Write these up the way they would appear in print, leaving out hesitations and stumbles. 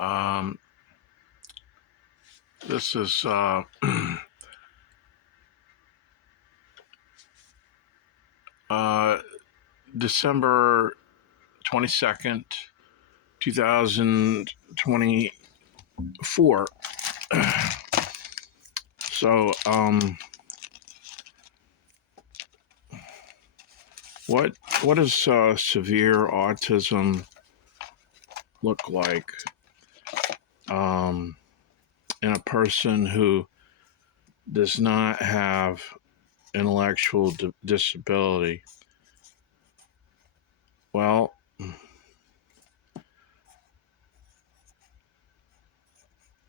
Um, this is December 22nd, 2024. So, what does severe autism look like in a person who does not have intellectual disability? Well,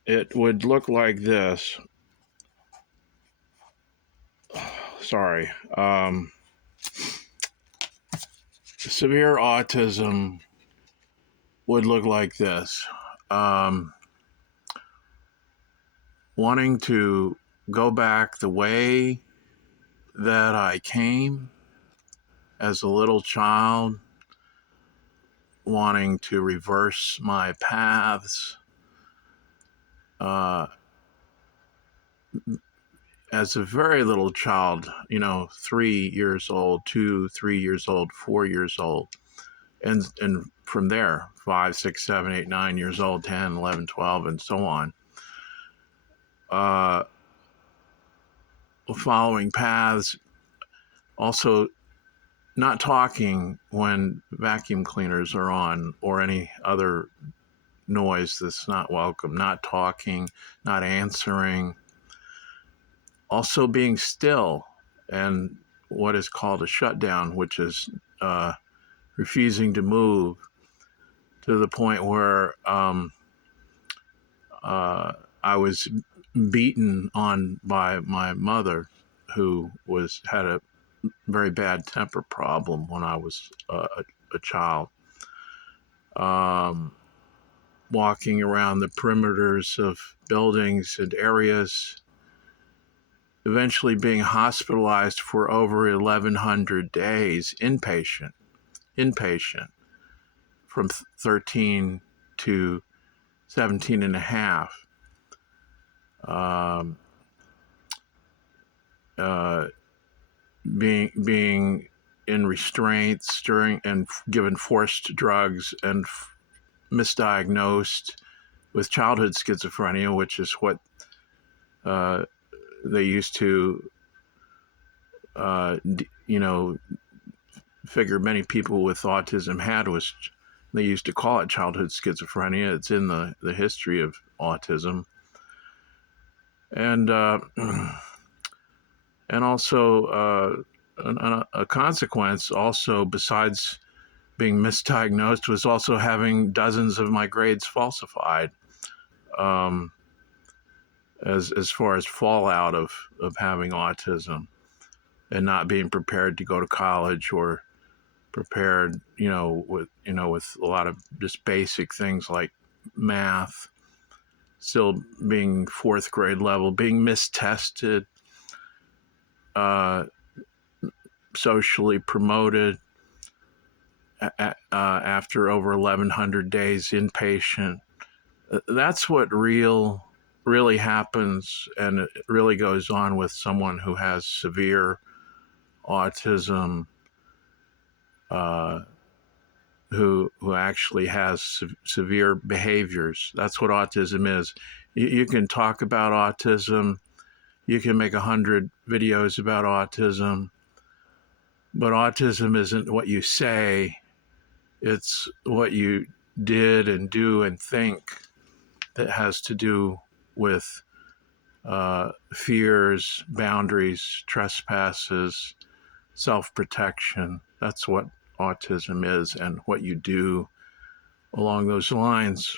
it would look like this. Sorry. Severe autism would look like this. Wanting to go back the way that I came as a little child, wanting to reverse my paths. As a very little child, 3 years old, 2, 3 years old, 4 years old. And from there, 5, 6, 7, 8, 9 years old, 10, 11, 12, and so on. Following paths, also not talking when vacuum cleaners are on or any other noise that's not welcome, not talking, not answering, also being still, and what is called a shutdown, which is refusing to move, to the point where I was beaten on by my mother, who had a very bad temper problem when I was a child. Walking around the perimeters of buildings and areas, eventually being hospitalized for over 1,100 days, inpatient, from 13 to 17 and a half. Being in restraints during and given forced drugs and misdiagnosed with childhood schizophrenia, which is what they used to, figure many people with autism had. Was they used to call it childhood schizophrenia. It's in the history of autism. And also a consequence, also besides being misdiagnosed, was also having dozens of my grades falsified, as far as fallout of having autism and not being prepared to go to college, or prepared, with a lot of just basic things like math, still being fourth grade level, being mistested, socially promoted after over 1,100 days inpatient. That's what really happens, and it really goes on with someone who has severe autism, who actually has severe behaviors. That's what autism is. You can talk about autism, you can make 100 videos about autism, but autism isn't what you say, it's what you did and do and think that has to do with fears, boundaries, trespasses, self-protection. That's what autism is, and what you do along those lines.